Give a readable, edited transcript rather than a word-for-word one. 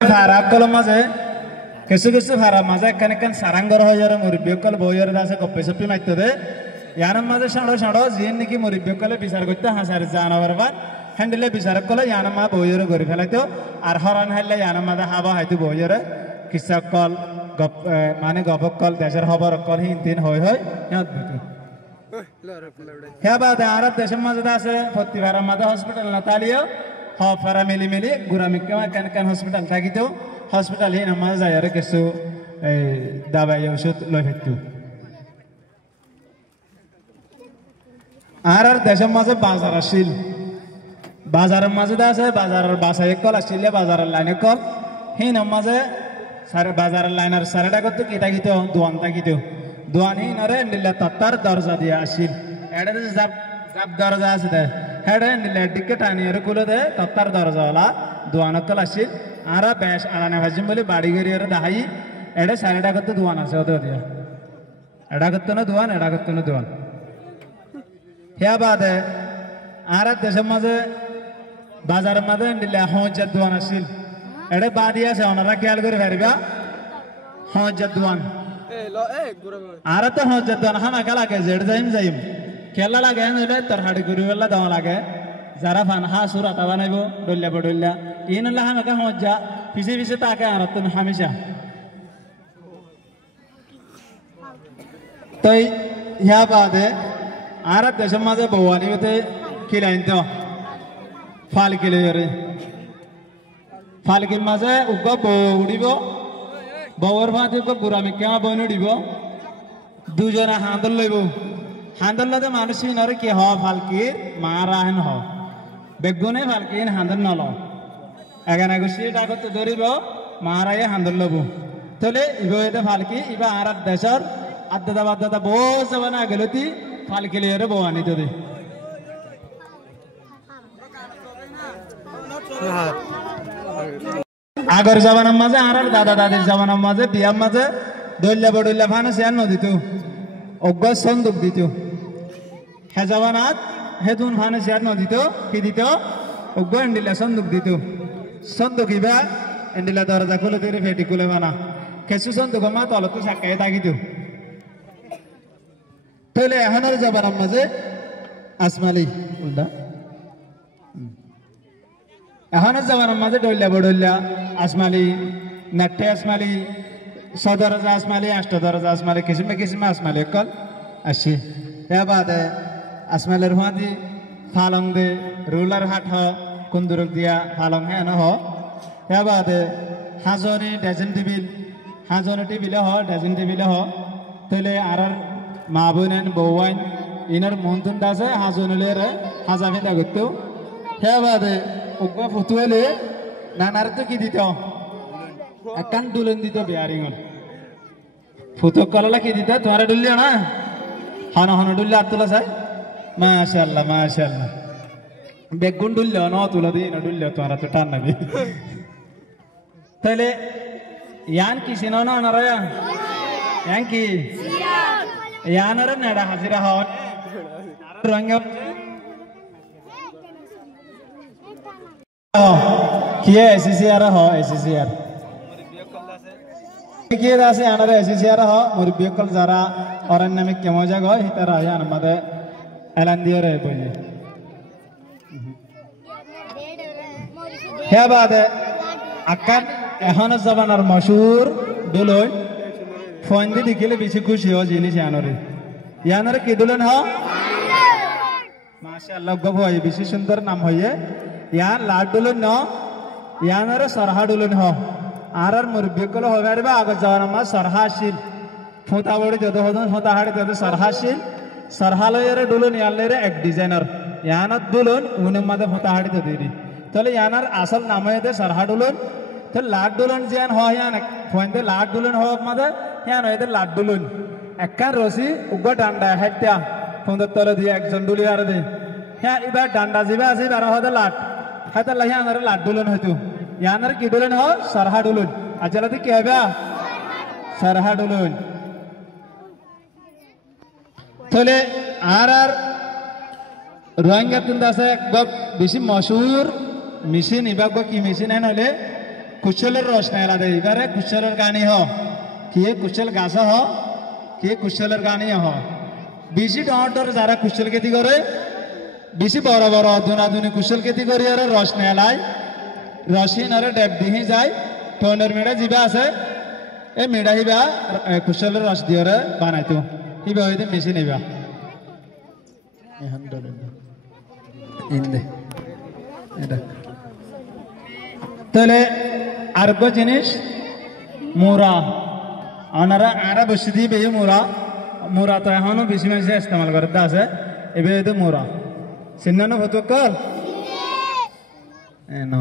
ভাড়া কলম মাঝে কিছু কিছু ভাড়া মাঝে এখানে এখান সারাঙ্গর হয়ে যারে মুরব্বী কল বইয়ের আছে কপ্পে সপ্পি মারতে দে ইয়ার মাঝে সাঁড়ো সাঁড়ো জিন নাকি মুরব্বী কলে বিচার করতে হাসার জানাবার বার হ্যান্ডেলে বিচার করলে ইয়ান মা বইয়ের গড়ি ফেলাইতো আর হরান হাইলে ইয়ান মাঝে হাবা হয়তো বইয়ের কৃষক কল মানে গপক কল দেশের খবর কল হিন তিন হয় সিহঁত সেয়া বাদে আর দেশের মাঝে আছে প্রতিবার মাঝে হসপিটাল নাতালিও হফারা মিলি মিলি গুড়ামিকে কেন কেন হসপিটাল থাকিতো হসপিটাল হিন মাঝে যায় আর কিছু দাবাই ওষুধ লই ফেলতো আর দেশের মাঝে বাজার আসিল বাজারের মাঝে আছে বাজারের বাসায় কল আসলে বাজারের লাইনে কল হিন মাঝে সারে বাজারের লাইনের সারেটা করতো কি থাকিতো দোয়ান থাকিতো দোয়ান হিনরে নিলে তত্তার দরজা দিয়ে আসিল এটা জাপ জাপ দরজা আছে দে হেডে নিলে ডিকে টানিয়ে খুলে দে তত্তার দরজাওয়ালা দোয়ানত কল আসিল আর বেশ আড়ানে ভাজিম বলে বাড়ি গড়িয়ে দেখাই এটা সারেটা করতো দোয়ান আছে ওদের দিয়া এটা করতো না দোয়ান এটা করতো না দোয়ান সেয়া বাদে আর দেশের মাঝে বাজারের মাঝে নিলে হজার দোয়ান আসিল এটা বাদি আছে ওনারা খেয়াল করে ফেরবা হজার দোয়ান আর তো হজার দোয়ান হানা খেলা লাগে জেড যাইম খেলা লাগে নিলে তোর হাড়ি ঘুরি বেলা দেওয়া লাগে যারা ফান হা সুর আতা বানাইব ডলিয়া বডলিয়া ইন হামাকে হজা পিছে পিছে তাকে আর তুমি হামিশা তো ইয়া বাদে আর দেশের মাঝে বৌয়ানি হতে খিলাইন তো ফাল কিলে ফালকির মাঝে উগ বউ উড়িব বউর ভাত গুড়ামি কেমা বইন উড়িব দুজনে হাঁদল লইব হাঁদল লতে মানুষ নরে কি হ ফালকির মারা হেন হ বেগুনে ফালকিন হাঁদল নল এখানে গুছি ডাকতে ধরিব মারাই হাঁদল লব তাহলে ইবে ফালকি ইবা আর দেশের আদ্দাদা বাদ্দাদা বউ যাবে না গেলতি ফালকি লিয়ে বউ আনি তো আগর জবানের মাঝে আর দাদা দাদির জবানের মাঝে বিয়ার মাঝে দলিয়া বডলিয়া ফানে সে নদীত অজ্ঞ সন্দুক দিত হে জবানাত হেতুন ফানে সে নদীত কি দিত অজ্ঞ এন্ডিলা সন্দুক দিত সন্দুক ইবা এন্ডিলা দরজা খুলে তৈরি ফেটি খুলে বানা খেসু সন্দুক মা তলত সাকাই থাকিত তাহলে এখনের জবানের মাঝে আসমালি উল্টা এখনের জবানের মাঝে ডলিয়া বডলিয়া আসমালি নাট্যে আসমালি সদরজা আসমালি আষ্ট দরজা আসমালি কিসিমে কিসিমে আসমালি কল আসি এ বাদে আসমালের হুঁদি ফালং দে রুলার হাট হ কুন্দুরক দিয়া ফালং হেন হ এ বাদে হাজনি ড্রেসিং টেবিল হাজনি টেবিলে হ ড্রেসিং টেবিলে হ তাহলে আর মা বোনেন বৌয়াইন ইনার মন্তুন আছে হাজনিলের হাজা ফিদা করতো হে বাদে উগ্র ফুতুয়েলে নানার তো কি দিত একান দুলন দিত বিয়ারিং ফুতুক কলালা কি দিত তোমার ডুলিয়া না হন হন ডুলিয়া তুলা চাই মাশাআল্লাহ মাশাআল্লাহ বেগুন ডুলিয়া ন তুলা দি না ডুলিয়া তোমার তো টান নাবি তাহলে ইয়ান কি সিনো না নারা ইয়ান কি ইয়ানরে নেড়া হাজিরা হন রঙ কিয়ে এসিসিআর হ এসিসিআর কিয়ে আছে আনারে এসিসিআর হ মুরব্বী কল যারা অরণ্যমে কেমন জাগ হয় তারা আয়ান আমাদের এলান দিয়ে রে বলি হে বাদে আকার এখন জবানার মশহুর দুলই ফোন দি দেখিলে বেশি খুশি হয় জিনিস আনরে ইয়ানরে কি দুলন হ মাশাআল্লাহ গব হয় বেশি সুন্দর নাম হইয়ে ইয়ান লাড দুলন ন ইয়ানরে সরহা দুলন হ আর মুরব্বী কল হবে বা আগ যাওয়ার মা সরহাশিল ফুটা বড়ি যত হদন ফুটা হাড়ি তত সরহাশিল সরহালয়ের দুলন ইয়ালের এক ডিজাইনার ইয়ানত দুলন উনের মাঝে ফুটা হাড়ি তো দিদি তাহলে ইয়ানার আসল নাম হয়েছে সরহা দুলন তো লাড দুলন জিয়ান হয় ইয়ান ফোনতে লাড দুলন হওয়ার মাঝে ইয়ান হয়েছে লাড দুলন একখান রসি উগ্র ডান্ডা হেঁটে ফোনের তলে দিয়ে একজন দুলি আর দে হ্যাঁ এবার ডান্ডা জিবে আছে আর হয়তো লাট হয়তো ইয়ানার লাড দুলন হয়তো ইয়ানার কি দুলন হ সরহা দুলন আর যেটা কি হবে সরহা দুলন তাহলে আর রোহিঙ্গা কিন্তু আছে বেশি মশহুর মেশিন এবার কি মেশিন হেন হলে কুশলের রস নেলা দেই এবারে কুশলের গানি হ কি কুশল গাছ হ কি কুশলের গানি হ বেশি টমাটোর যারা কুশল খেতি করে বেশি বড় বড় দুনাদুনি কুশল খেতি করি আর রস নেলায় রসিন আর ডেব দিহি যায় টনের মেড়া জিবা আছে এই মেড়া হিবা কুশলের রস দিয়ে বানাইতো হিবা হইতে মেশিন হিবা তাহলে আর জিনিস মোরা ওনারা আরা বসে দিয়ে বেয়ে মোরা তো এখনো বেশি মানুষ ইস্তেমাল করতে আছে এবার মোরা চিন্না না হতো কল না